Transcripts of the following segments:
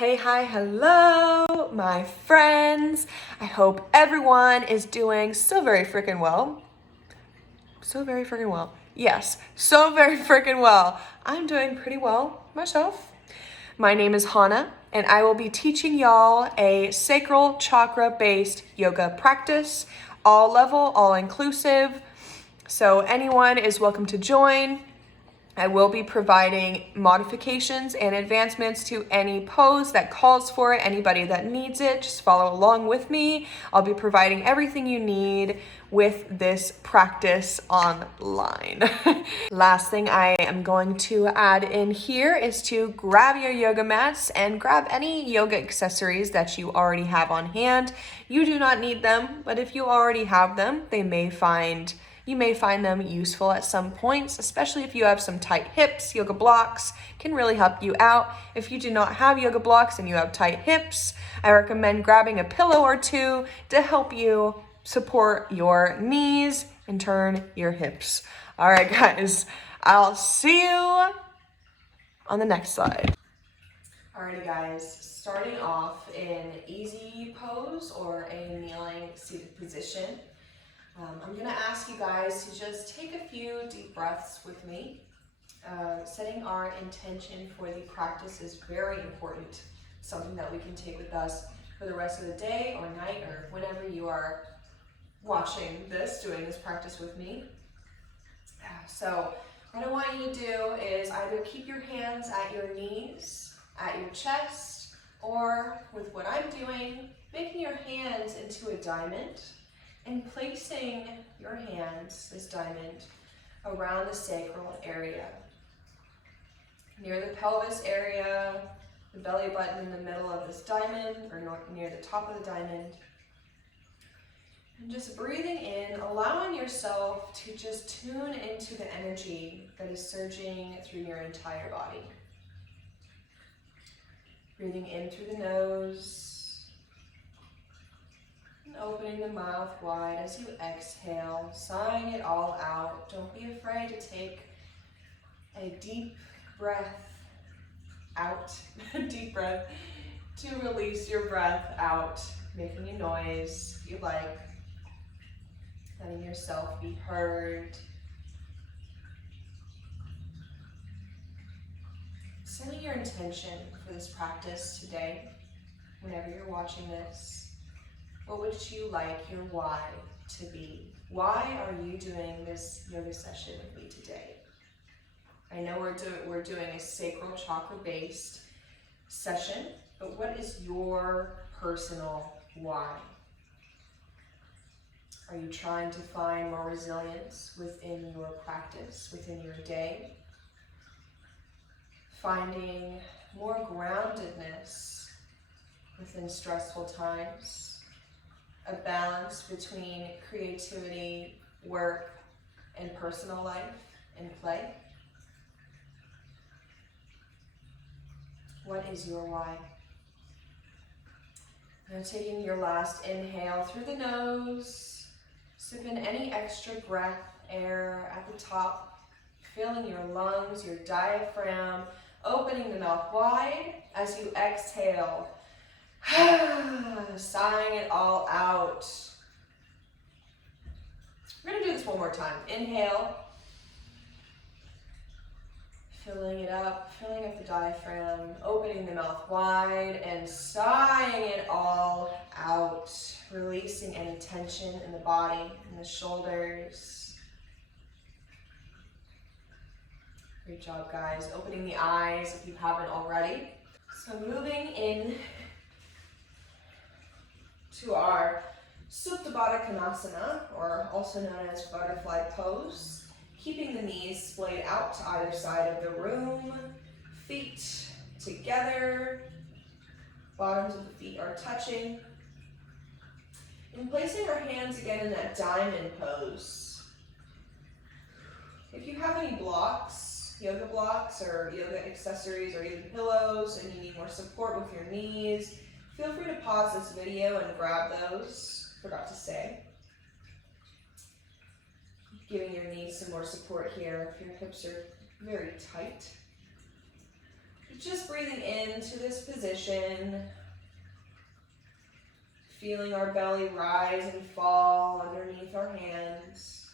Hey, hi, hello, my friends. I hope everyone is doing so very freaking well. So very freaking well. Yes, so very freaking well. I'm doing pretty well myself. My name is Hana, and I will be teaching y'all a sacral chakra based yoga practice, all level, all inclusive. So anyone is welcome to join. I will be providing modifications and advancements to any pose that calls for it. Anybody that needs it, just follow along with me. I'll be providing everything you need with this practice online. Last thing I am going to add in here is to grab your yoga mats and grab any yoga accessories that you already have on hand. You do not need them, but if you already have them, you may find them useful at some points, especially if you have some tight hips. Yoga blocks can really help you out. If you do not have yoga blocks and you have tight hips, I recommend grabbing a pillow or two to help you support your knees and turn your hips. All right, guys, I'll see you on the next slide. Alrighty, guys, starting off in easy pose or a kneeling seated position. I'm gonna ask you guys to just take a few deep breaths with me. Setting our intention for the practice is very important. Something that we can take with us for the rest of the day or night or whenever you are watching this, doing this practice with me. So what I want you to do is either keep your hands at your knees, at your chest, or with what I'm doing, making your hands into a diamond and placing your hands, this diamond, around the sacral area. Near the pelvis area, the belly button in the middle of this diamond, or near the top of the diamond. And just breathing in, allowing yourself to just tune into the energy that is surging through your entire body. Breathing in through the nose, and opening the mouth wide as you exhale, sighing it all out. Don't be afraid to take a deep breath out, deep breath, to release your breath out, making a noise if you like. Letting yourself be heard. Setting your intention for this practice today, whenever you're watching this. What would you like your why to be? Why are you doing this yoga session with me today? I know we're doing a sacral chakra based session, but what is your personal why? Are you trying to find more resilience within your practice, within your day? Finding more groundedness within stressful times? A balance between creativity, work, and personal life and play? What is your why? Now taking your last inhale through the nose. Sip in any extra breath, air at the top, filling your lungs, your diaphragm, opening the mouth wide as you exhale, sighing it all out. We're gonna do this one more time. Inhale, filling it up, filling up the diaphragm, opening the mouth wide, and sighing it all out, releasing any tension in the body, in the shoulders. Great job, guys. Opening the eyes if you haven't already. So moving in to our Supta Baddha Konasana, or also known as butterfly pose. Keeping the knees splayed out to either side of the room, feet together, bottoms of the feet are touching. And placing our hands again in that diamond pose. If you have any blocks, yoga blocks or yoga accessories or even pillows, and you need more support with your knees, feel free to pause this video and grab those. Forgot to say. Giving your knees some more support here if your hips are very tight. Just breathing into this position, feeling our belly rise and fall underneath our hands.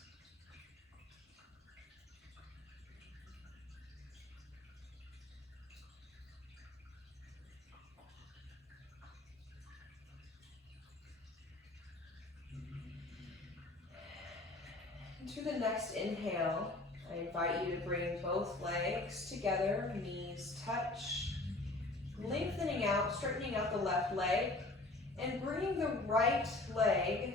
And through the next inhale, I invite you to bring both legs together, knees touch, lengthening out, straightening out the left leg, and bringing the right leg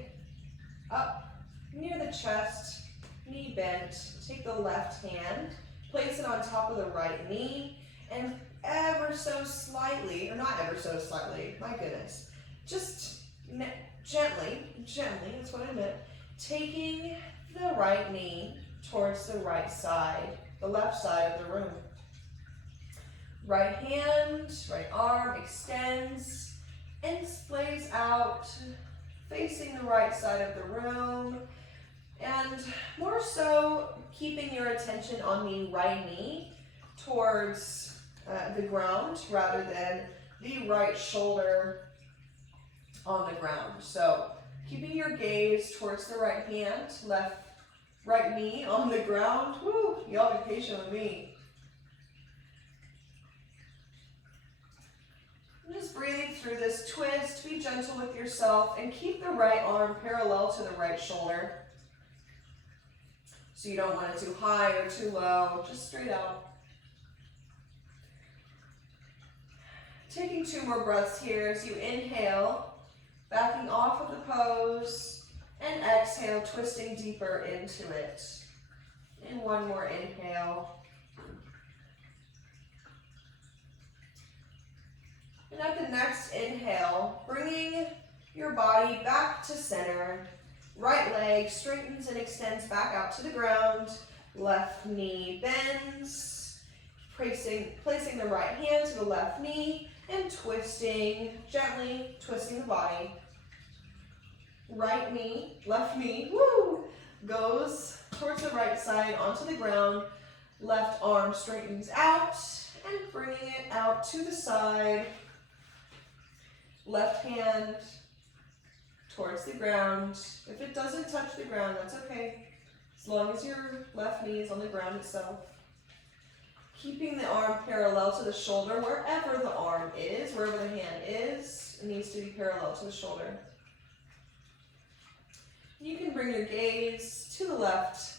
up near the chest, knee bent. Take the left hand, place it on top of the right knee, and ever so slightly, or not ever so slightly, my goodness, just gently, that's what I meant, taking the right knee towards the right side, the left side of the room. Right hand, right arm extends and splays out, facing the right side of the room, and more so keeping your attention on the right knee towards the ground rather than the right shoulder on the ground. So keeping your gaze towards the right hand, right knee on the ground. Woo, y'all be patient with me. Just breathing through this twist, be gentle with yourself and keep the right arm parallel to the right shoulder. So you don't want it too high or too low, just straight out. Taking 2 more breaths here as you inhale, backing off of the pose, and exhale, twisting deeper into it. And 1 more inhale. And at the next inhale, bringing your body back to center. Right leg straightens and extends back out to the ground. Left knee bends. Placing the right hand to the left knee and twisting, gently twisting the body. Right knee, left knee, woo, goes towards the right side onto the ground. Left arm straightens out and bringing it out to the side. Left hand towards the ground. If it doesn't touch the ground, that's okay, as long as your left knee is on the ground itself. Keeping the arm parallel to the shoulder, wherever the arm is, wherever the hand is, it needs to be parallel to the shoulder. You can bring your gaze to the left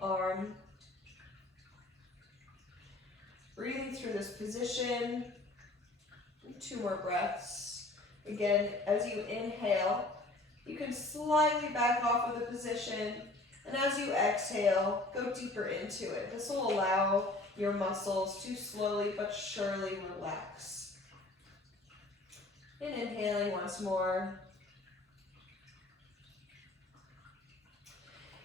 arm. Breathing through this position. 2 more breaths. Again, as you inhale, you can slightly back off of the position, and as you exhale, go deeper into it. This will allow your muscles to slowly but surely relax. And inhaling once more.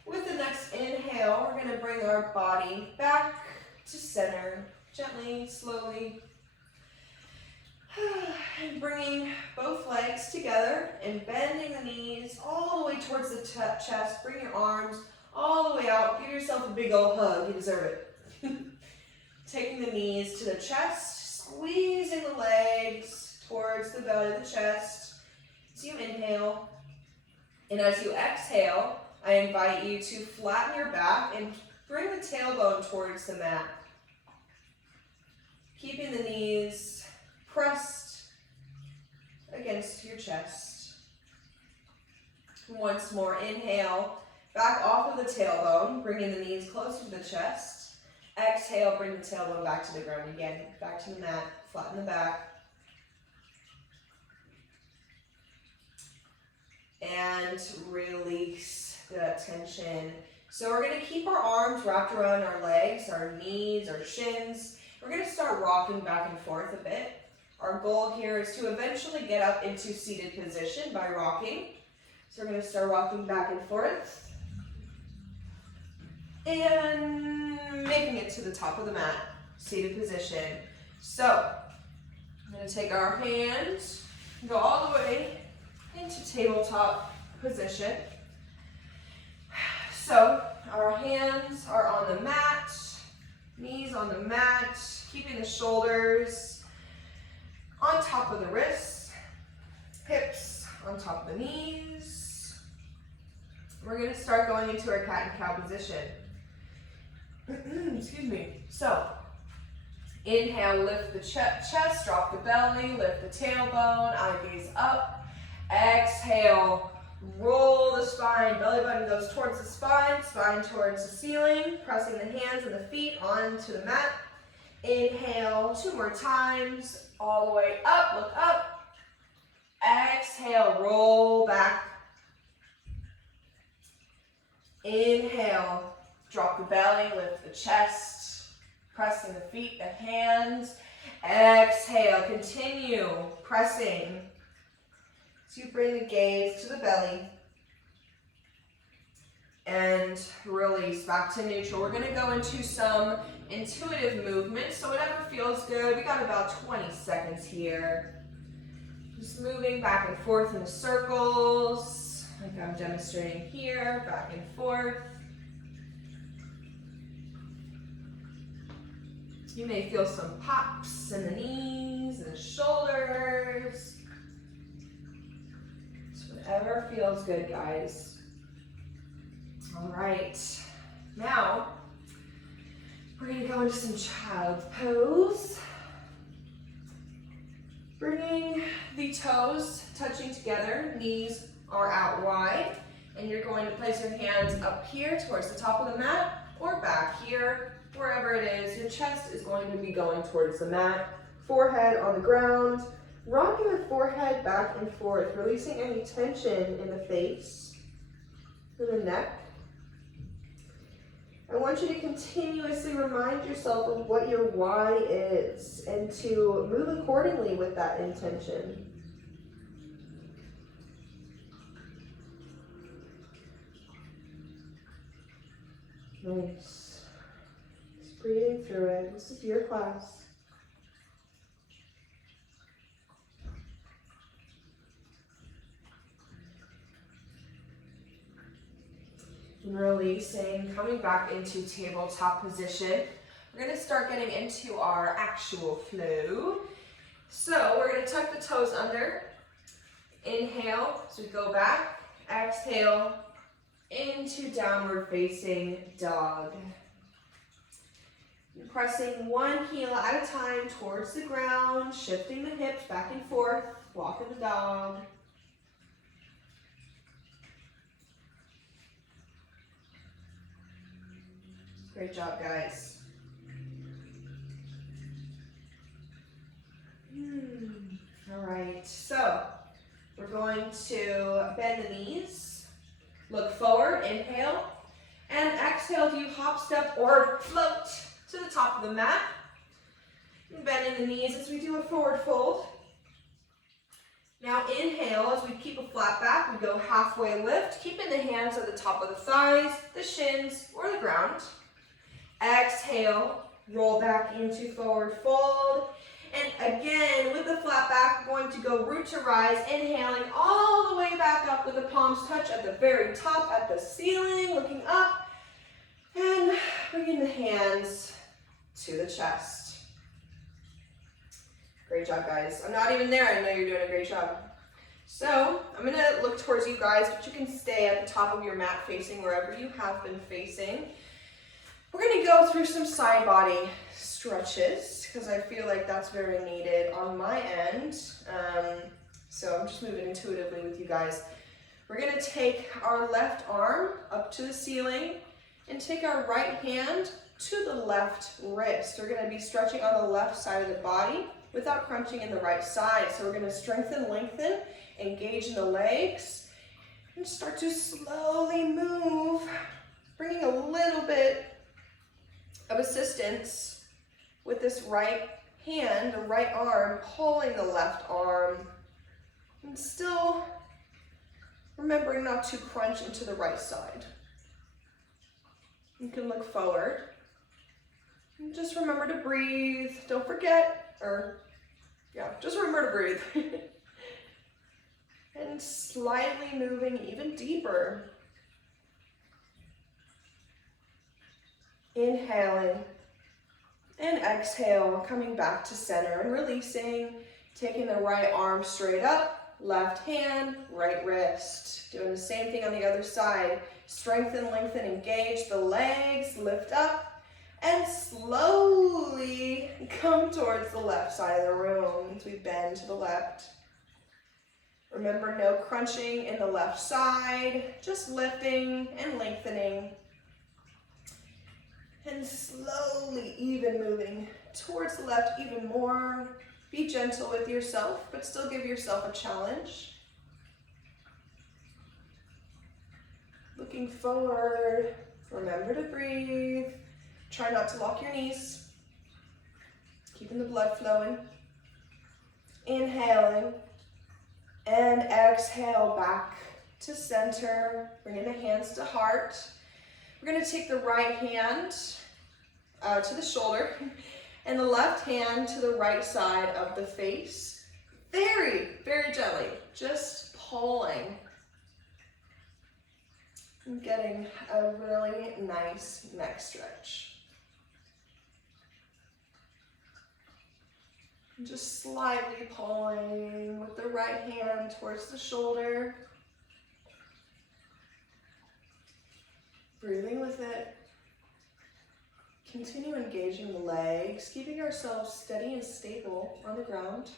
With the next inhale, we're going to bring our body back to center, gently, slowly. And bringing both legs together and bending the knees all the way towards the chest. Bring your arms all the way out. Give yourself a big old hug. You deserve it. Taking the knees to the chest, squeezing the legs towards the belly of the chest. As you inhale, and as you exhale, I invite you to flatten your back and bring the tailbone towards the mat. Keeping the knees pressed against your chest. Once more, inhale, back off of the tailbone, bringing the knees closer to the chest. Exhale, bring the tailbone back to the ground again, back to the mat, flatten the back. And release that tension. So we're going to keep our arms wrapped around our legs, our knees, our shins. We're going to start rocking back and forth a bit. Our goal here is to eventually get up into seated position by rocking. So we're going to start rocking back and forth. And making it to the top of the mat, seated position. So I'm going to take our hands, go all the way into tabletop position. So our hands are on the mat, knees on the mat, keeping the shoulders on top of the wrists, hips on top of the knees. We're going to start going into our cat and cow position. Excuse me. So, inhale, lift the chest, drop the belly, lift the tailbone, eye gaze up. Exhale, roll the spine, belly button goes towards the spine, spine towards the ceiling, pressing the hands and the feet onto the mat. Inhale, 2 more times, all the way up, look up. Exhale, roll back. Inhale, drop the belly, lift the chest, pressing the feet, the hands. Exhale, continue pressing. So you bring the gaze to the belly and release back to neutral. We're going to go into some intuitive movement, so whatever feels good. We got about 20 seconds here. Just moving back and forth in circles, like I'm demonstrating here, back and forth. You may feel some pops in the knees and the shoulders. Whatever feels good, guys. All right. Now, we're going to go into some child's pose. Bringing the toes touching together, knees are out wide, and you're going to place your hands up here towards the top of the mat or back here, wherever it is. Your chest is going to be going towards the mat, forehead on the ground. Rocking the forehead back and forth, releasing any tension in the face, in the neck. I want you to continuously remind yourself of what your why is and to move accordingly with that intention. Nice. Just breathing through it. This is your class. And releasing, coming back into tabletop position. We're going to start getting into our actual flow. So we're going to tuck the toes under. Inhale, so we go back. Exhale, into downward facing dog. Pressing one heel at a time towards the ground, shifting the hips back and forth, walking the dog. Great job, guys. All right, so we're going to bend the knees, look forward, inhale, and exhale, do you hop, step, or float to the top of the mat. And bending the knees as we do a forward fold. Now inhale, as we keep a flat back, we go halfway lift, keeping the hands at the top of the thighs, the shins, or the ground. Exhale, roll back into forward fold. And again, with the flat back, we're going to go root to rise, inhaling all the way back up with the palms touch at the very top, at the ceiling, looking up. And bringing the hands to the chest. Great job, guys. I'm not even there. I know you're doing a great job. So I'm going to look towards you guys, but you can stay at the top of your mat facing wherever you have been facing. We're going to go through some side body stretches because I feel like that's very needed on my end. So I'm just moving intuitively with you guys. We're going to take our left arm up to the ceiling and take our right hand to the left wrist. We're going to be stretching on the left side of the body without crunching in the right side. So we're going to strengthen, lengthen, engage in the legs, and start to slowly move, bringing a little bit of assistance with this right hand, the right arm, pulling the left arm, and still remembering not to crunch into the right side. You can look forward. And just remember to breathe. Don't forget, just remember to breathe. And slightly moving even deeper. Inhaling And exhale, coming back to center and releasing, taking the right arm straight up, left hand, right wrist. Doing the same thing on the other side. Strengthen, lengthen, engage the legs, lift up, and slowly come towards the left side of the room as we bend to the left. Remember, no crunching in the left side, just lifting and lengthening. And slowly even moving towards the left even more. Be gentle with yourself, but still give yourself a challenge. Looking forward, remember to breathe. Try not to lock your knees. Keeping the blood flowing. Inhaling and exhale back to center. Bringing the hands to heart. We're going to take the right hand to the shoulder and the left hand to the right side of the face. Very, very gently, just pulling and getting a really nice neck stretch. And just slightly pulling with the right hand towards the shoulder. Breathing with it. Continue engaging the legs, keeping ourselves steady and stable on the ground.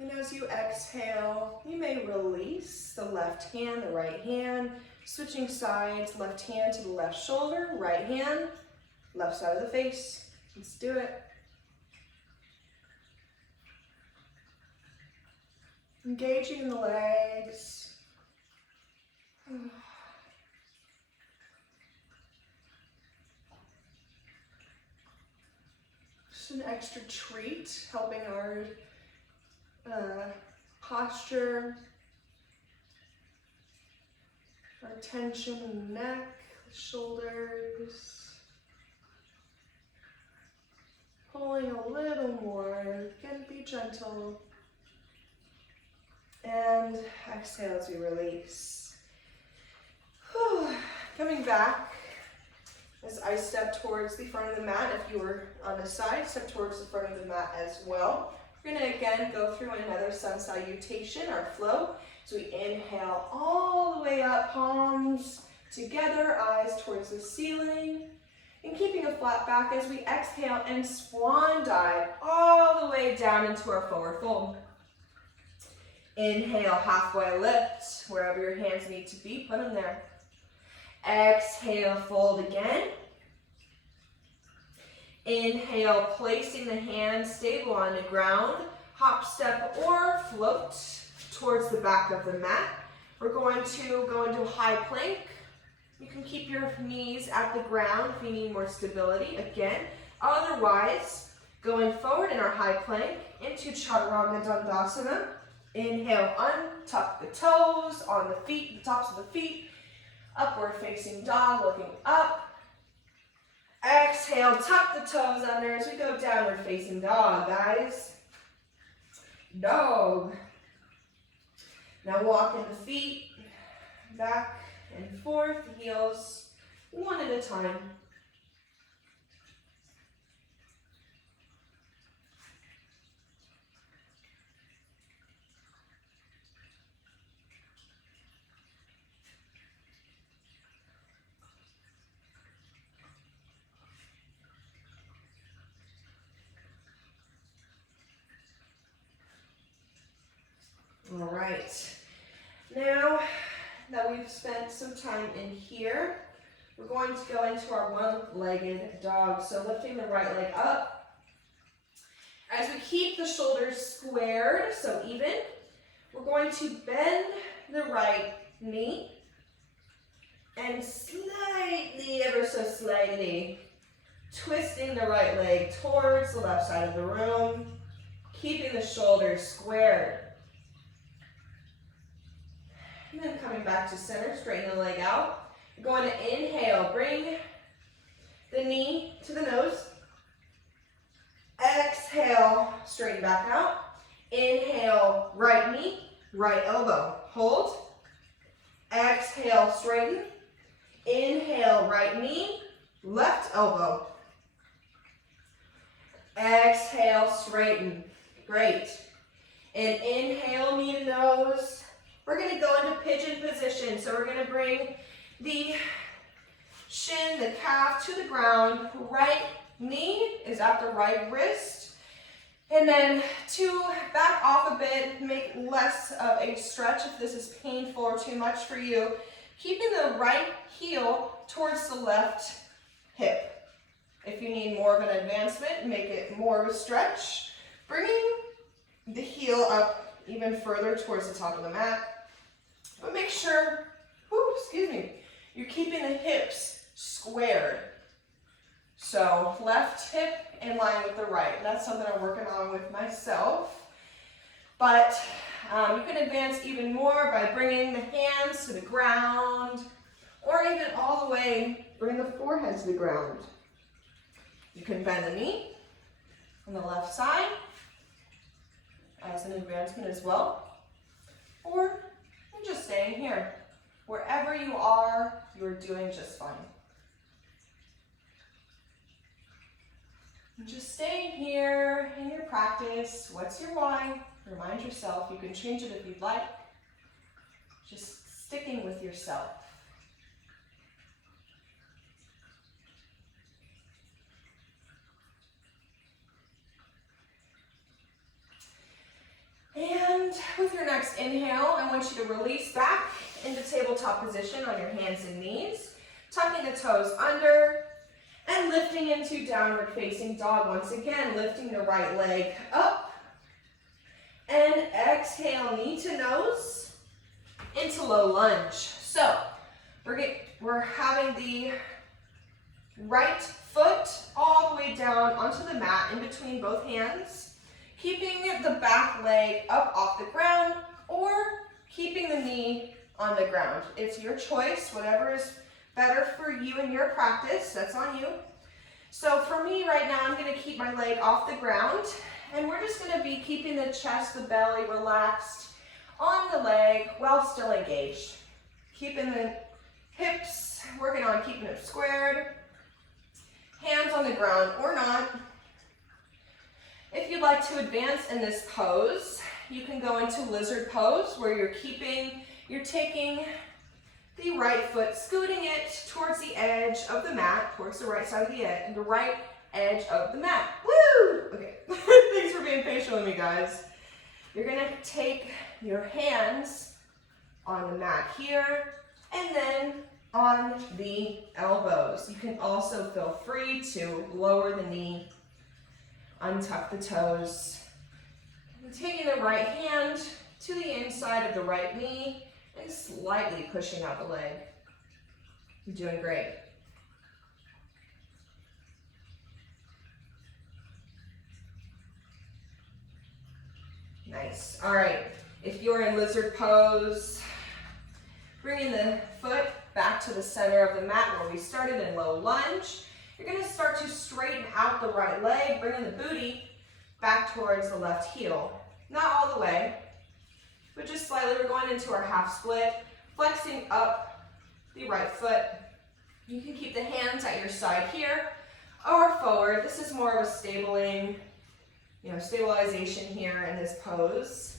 And as you exhale, you may release the left hand, the right hand, switching sides, left hand to the left shoulder, right hand, left side of the face. Let's do it. Engaging in the legs. Just an extra treat, helping our posture, our tension in the neck, the shoulders. Pulling a little more, again, be gentle. And exhale as you release. Whew. Coming back as I step towards the front of the mat. If you were on the side, step towards the front of the mat as well. We're going to again go through another sun salutation, our flow. So we inhale all the way up, palms together, eyes towards the ceiling. And keeping a flat back as we exhale and swan dive all the way down into our forward fold. Inhale, halfway lift, wherever your hands need to be, put them there. Exhale, fold again. Inhale, placing the hands stable on the ground, hop, step, or float towards the back of the mat. We're going to go into a high plank. You can keep your knees at the ground if you need more stability, again. Otherwise, going forward in our high plank into Chaturanga Dandasana. Inhale, untuck the toes on the feet, the tops of the feet. Upward facing dog, looking up. Exhale, tuck the toes under as we go downward facing dog, guys. Dog. Now walking the feet back and forth, heels one at a time. All right, now that we've spent some time in here, we're going to go into our one-legged dog. So lifting the right leg up. As we keep the shoulders squared, so even, we're going to bend the right knee and slightly, ever so slightly, twisting the right leg towards the left side of the room, keeping the shoulders squared. And then coming back to center, straighten the leg out. You're going to inhale, bring the knee to the nose. Exhale, straighten back out. Inhale, right knee, right elbow. Hold. Exhale, straighten. Inhale, right knee, left elbow. Exhale, straighten. Great. And inhale, knee to nose. We're going to go into pigeon position. So we're going to bring the shin, the calf to the ground. Right knee is at the right wrist. And then to back off a bit, make less of a stretch if this is painful or too much for you. Keeping the right heel towards the left hip. If you need more of an advancement, make it more of a stretch. Bringing the heel up even further towards the top of the mat. But make sure, you're keeping the hips squared. So left hip in line with the right. That's something I'm working on with myself. But you can advance even more by bringing the hands to the ground, or even all the way, bring the forehead to the ground. You can bend the knee on the left side as an advancement as well. Or you're just staying here. Wherever you are, you're doing just fine. And just staying here in your practice. What's your why? Remind yourself. You can change it if you'd like. Just sticking with yourself. And with your next inhale, I want you to release back into tabletop position on your hands and knees, tucking the toes under and lifting into downward facing dog. Once again, lifting the right leg up and exhale, knee to nose into low lunge. So we're having the right foot all the way down onto the mat in between both hands. Keeping the back leg up off the ground or keeping the knee on the ground. It's your choice, whatever is better for you and your practice, that's on you. So for me right now, I'm going to keep my leg off the ground, and we're just going to be keeping the chest, the belly relaxed on the leg while still engaged. Keeping the hips, working on keeping it squared, hands on the ground or not. If you'd like to advance in this pose, you can go into lizard pose where you're taking the right foot, scooting it towards the edge of the mat, towards the right side of the right edge of the mat. Woo! Okay, thanks for being patient with me, guys. You're gonna take your hands on the mat here, and then on the elbows. You can also feel free to lower the knee, untuck the toes, and taking the right hand to the inside of the right knee and slightly pushing out the leg. You're doing great. Nice. All right, if you're in lizard pose, bringing the foot back to the center of the mat where we started in low lunge. You're going to start to straighten out the right leg, bringing the booty back towards the left heel. Not all the way, but just slightly. We're going into our half split, flexing up the right foot. You can keep the hands at your side here or forward. This is more of a stabilization here in this pose.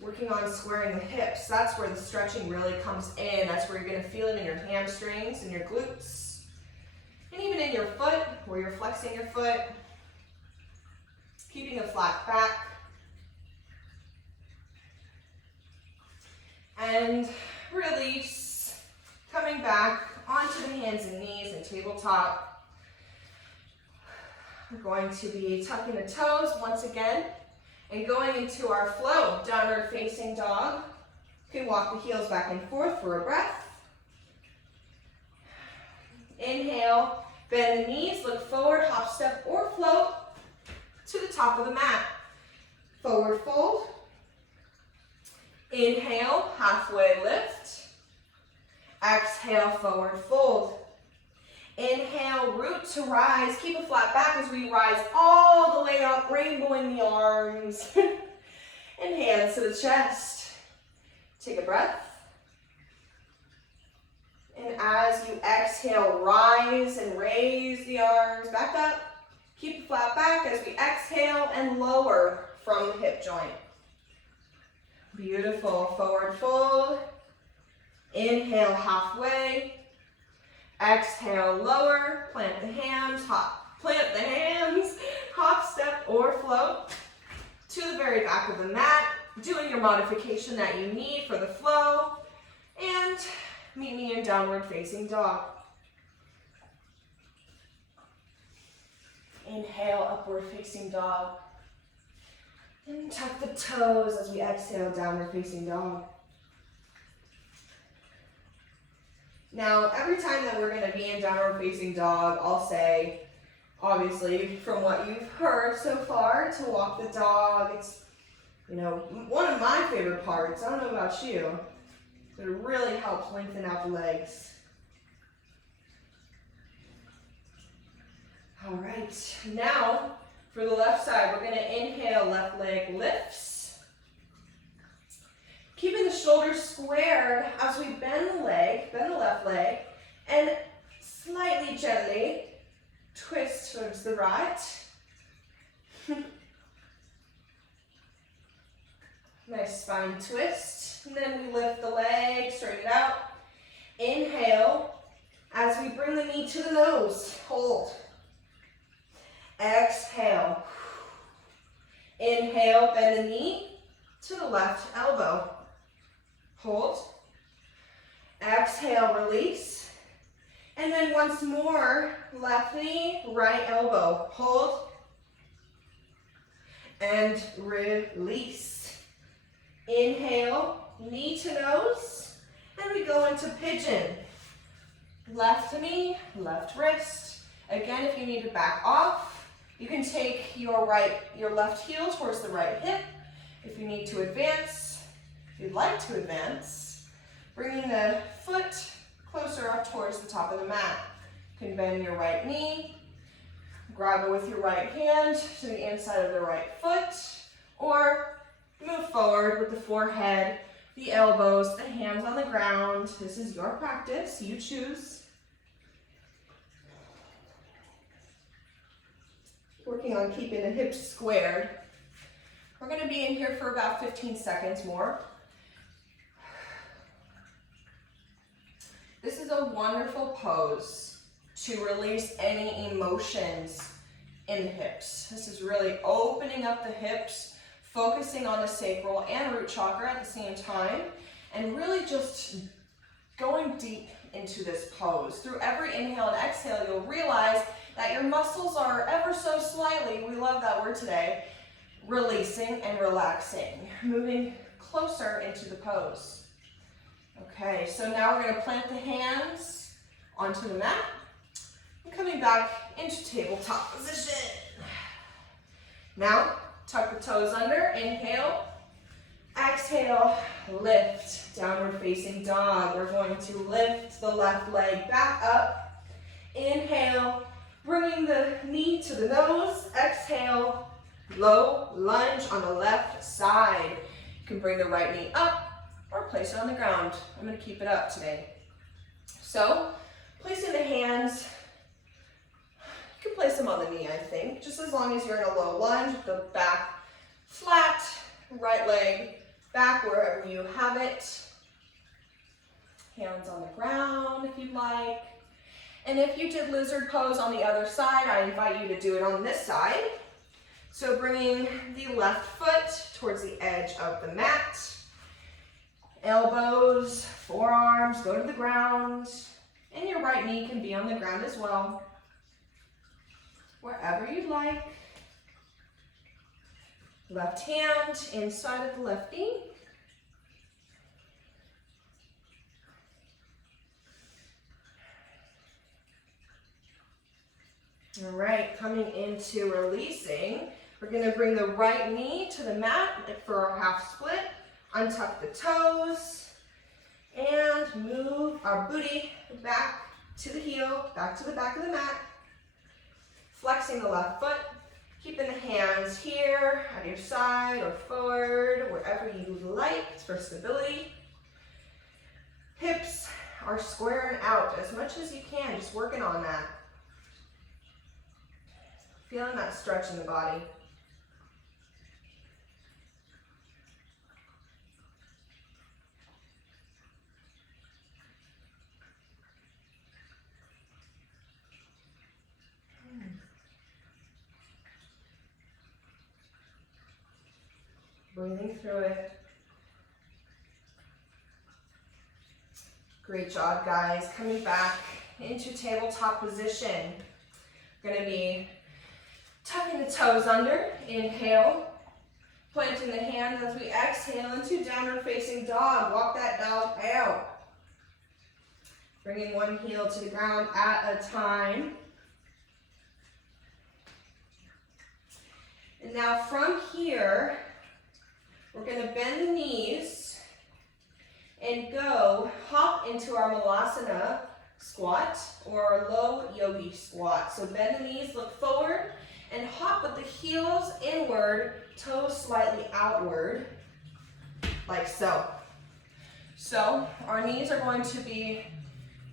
Working on squaring the hips. That's where the stretching really comes in. That's where you're going to feel it in your hamstrings and your glutes. And even in your foot, where you're flexing your foot. Keeping a flat back. And release. Coming back onto the hands and knees and tabletop. We're going to be tucking the toes once again. And going into our flow, downward facing dog. You can walk the heels back and forth for a breath. Inhale, bend the knees, look forward, hop, step, or float to the top of the mat. Forward fold. Inhale, halfway lift. Exhale, forward fold. Inhale, root to rise. Keep a flat back as we rise all the way up, rainbowing the arms and hands to the chest. Take a breath. And as you exhale, rise and raise the arms back up. Keep the flat back as we exhale and lower from the hip joint. Beautiful. Forward fold. Inhale halfway. Exhale, lower. Plant the hands. Hop. Plant the hands. Hop, step, or float to the very back of the mat. Doing your modification that you need for the flow. And meet me in downward facing dog. Inhale, upward facing dog. And tuck the toes as we exhale, downward facing dog. Now, every time that we're going to be in downward facing dog, I'll say, obviously, from what you've heard so far, to walk the dog. It's, you know, one of my favorite parts. I don't know about you, but it really helps lengthen out the legs. All right, now for the left side, we're going to inhale, left leg lifts. Keeping the shoulders squared as we bend the left leg, and slightly gently twist towards the right. Nice spine twist. And then we lift the leg, straighten it out. Inhale as we bring the knee to the nose. Hold. Exhale. Inhale, bend the knee to the left elbow. Hold. Exhale, release. And then once more, left knee, right elbow. Hold. And release. Inhale, knee to nose, and we go into pigeon. Left knee, left wrist. Again, if you need to back off, you can take your left heel towards the right hip. If you need to advance, if you'd like to advance, bringing the foot closer up towards the top of the mat. You can bend your right knee, grab it with your right hand to the inside of the right foot, or move forward with the forehead, the elbows, the hands on the ground. This is your practice, you choose. Working on keeping the hips squared. We're going to be in here for about 15 seconds more. This is a wonderful pose to release any emotions in the hips. This is really opening up the hips, focusing on the sacral and root chakra at the same time, and really just going deep into this pose. Through every inhale and exhale, you'll realize that your muscles are ever so slightly, we love that word today, releasing and relaxing, moving closer into the pose. Okay, so now we're going to plant the hands onto the mat and coming back into tabletop position. Now, tuck the toes under, inhale, exhale, lift, downward facing dog. We're going to lift the left leg back up, inhale, bringing the knee to the nose, exhale, low lunge on the left side. You can bring the right knee up or place it on the ground. I'm going to keep it up today. So, placing the hands, you can place them on the knee, I think, just as long as you're in a low lunge, the back flat, right leg back wherever you have it. Hands on the ground if you'd like. And if you did lizard pose on the other side, I invite you to do it on this side. So bringing the left foot towards the edge of the mat. Elbows, forearms, go to the ground. And your right knee can be on the ground as well. Wherever you'd like. Left hand inside of the left knee. All right, coming into releasing, we're going to bring the right knee to the mat for our half split. Untuck the toes and move our booty back to the heel, back to the back of the mat. Flexing the left foot, keeping the hands here at your side or forward, wherever you like for stability. Hips are squaring out as much as you can, just working on that. Feeling that stretch in the body. Breathing through it. Great job, guys. Coming back into tabletop position. We're going to be tucking the toes under. Inhale. Planting the hands as we exhale into downward facing dog. Walk that dog out. Bringing one heel to the ground at a time. And now from here, we're going to bend the knees and go hop into our Malasana squat or low yogi squat. So bend the knees, look forward, and hop with the heels inward, toes slightly outward, like so. So our knees are going to be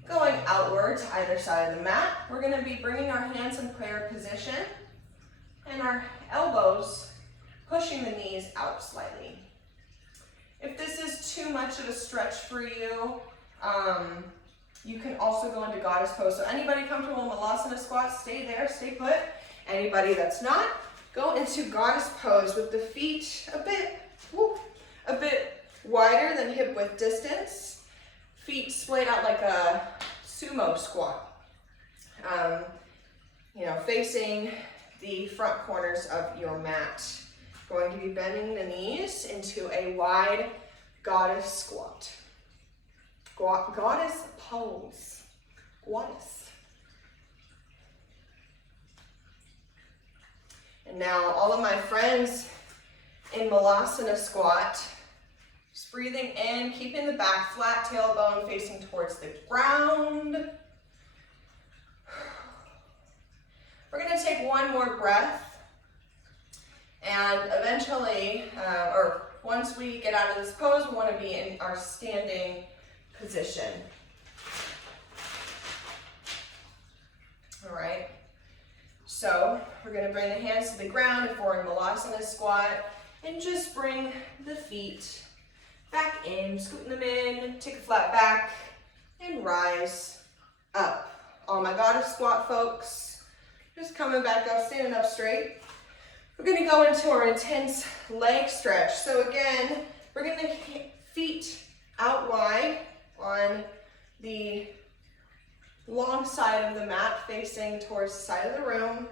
going outward to either side of the mat. We're going to be bringing our hands in prayer position and our elbows pushing the knees out slightly. If this is too much of a stretch for you, you can also go into goddess pose. So anybody comfortable in Malasana squat, stay there, stay put. Anybody that's not, go into goddess pose with the feet a bit wider than hip width distance. Feet splayed out like a sumo squat. Facing the front corners of your mat. Going to be bending the knees into a wide goddess squat. Goddess pose. Goddess. And now all of my friends in Malasana squat, just breathing in, keeping the back flat, tailbone facing towards the ground. We're going to take one more breath, and eventually, once we get out of this pose, we want to be in our standing position. All right, so we're going to bring the hands to the ground if we're in Malasana squat, and just bring the feet back in, scooting them in, take a flat back, and rise up. All my goddess squat folks, just coming back up, standing up straight. We're going to go into our intense leg stretch. So again, we're going to feet out wide on the long side of the mat, facing towards the side of the room.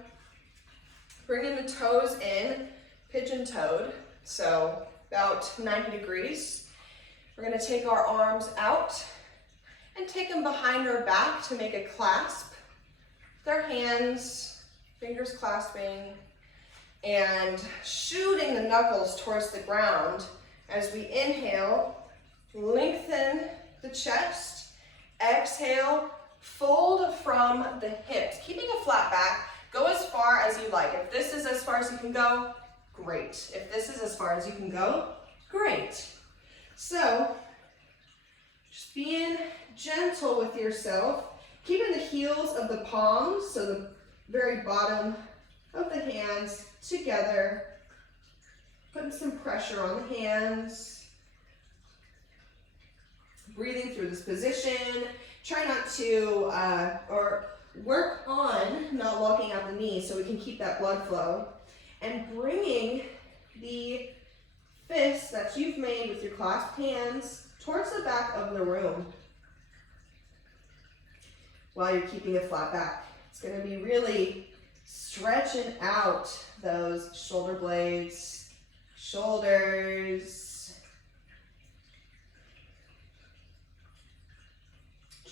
Bringing the toes in, pigeon-toed, so about 90 degrees. We're going to take our arms out and take them behind our back to make a clasp. Their hands, fingers clasping, and shooting the knuckles towards the ground. As we inhale, lengthen the chest. Exhale, fold from the hips. Keeping a flat back, go as far as you like. If this is as far as you can go, great. If this is as far as you can go, great. So, just being gentle with yourself, keeping the heels of the palms, so the very bottom of the hands together, putting some pressure on the hands, breathing through this position. Try not to, or work on not locking out the knees so we can keep that blood flow, and bringing the fists that you've made with your clasped hands towards the back of the room while you're keeping a flat back. It's going to be really stretching out those shoulder blades, shoulders,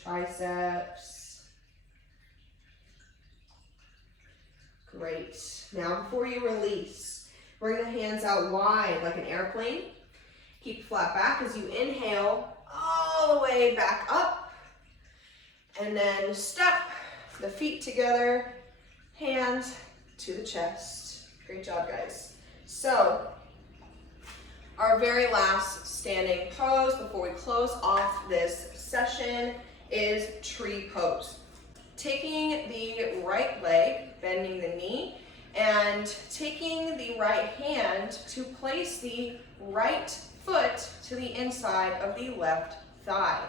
triceps. Great. Now before you release, bring the hands out wide like an airplane. Keep flat back as you inhale all the way back up. And then step the feet together, hands to the chest. Great job, guys. So, Our very last standing pose before we close off this session is tree pose. Taking the right leg, bending the knee, and taking the right hand to place the right foot to the inside of the left thigh.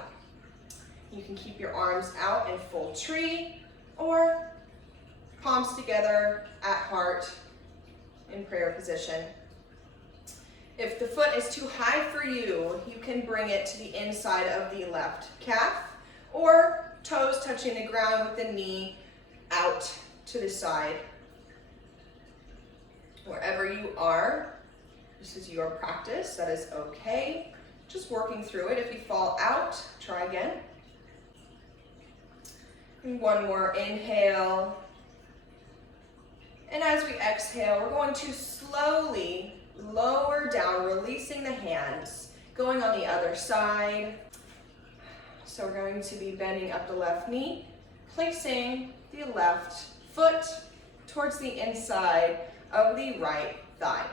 You can keep your arms out in full tree or palms together at heart in prayer position. If the foot is too high for you, you can bring it to the inside of the left calf or toes touching the ground with the knee out to the side. Wherever you are, this is your practice, that is okay. Just working through it. If you fall out, try again. And one more inhale. And as we exhale, we're going to slowly lower down, releasing the hands, going on the other side. So we're going to be bending up the left knee, placing the left foot towards the inside of the right thigh.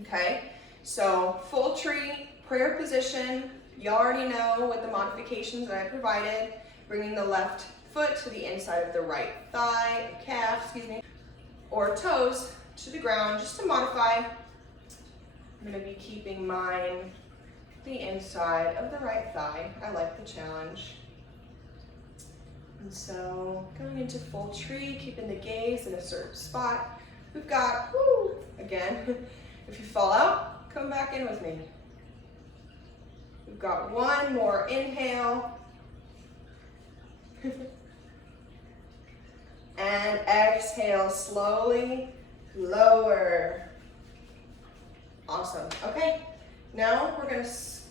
Okay, so full tree, prayer position. You already know with the modifications that I provided, bringing the left foot to the inside of the right thigh, calf, or toes to the ground, just to modify. I'm going to be keeping mine the inside of the right thigh. I like the challenge. And so going into full tree, keeping the gaze in a certain spot. We've got, again, if you fall out, come back in with me. We've got one more inhale. And exhale, slowly lower. Awesome. Okay, now we're going to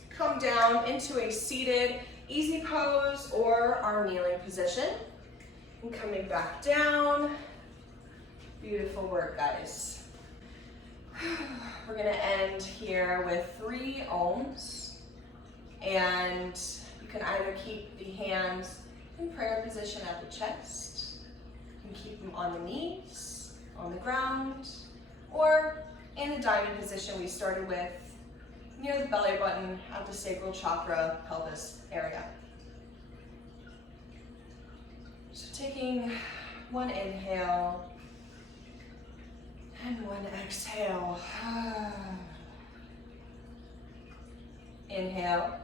come down into a seated easy pose or our kneeling position. And coming back down. Beautiful work, guys. We're going to end here with 3 ohms. And you can either keep the hands in prayer position at the chest. You can keep them on the knees, on the ground, or in the diamond position we started with, near the belly button at the sacral chakra pelvis area. So taking one inhale and one exhale. Inhale.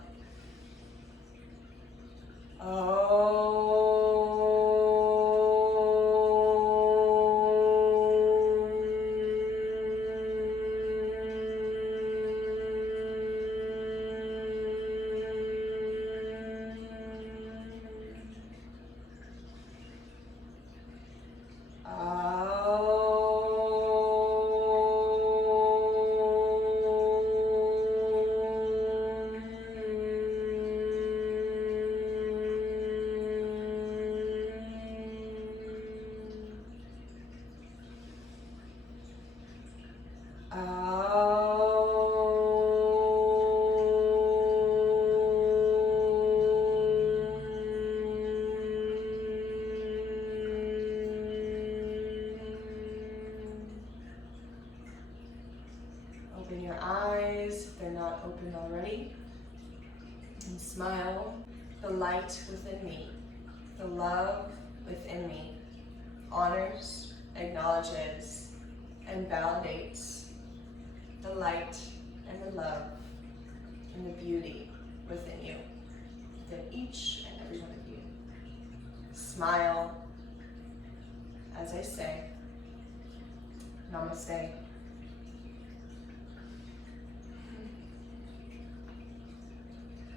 Open your eyes if they're not open already, and smile. The light within me, the love within me, honors, acknowledges, and validates the light and the love and the beauty within you, within each and every one of you. Smile as I say, namaste.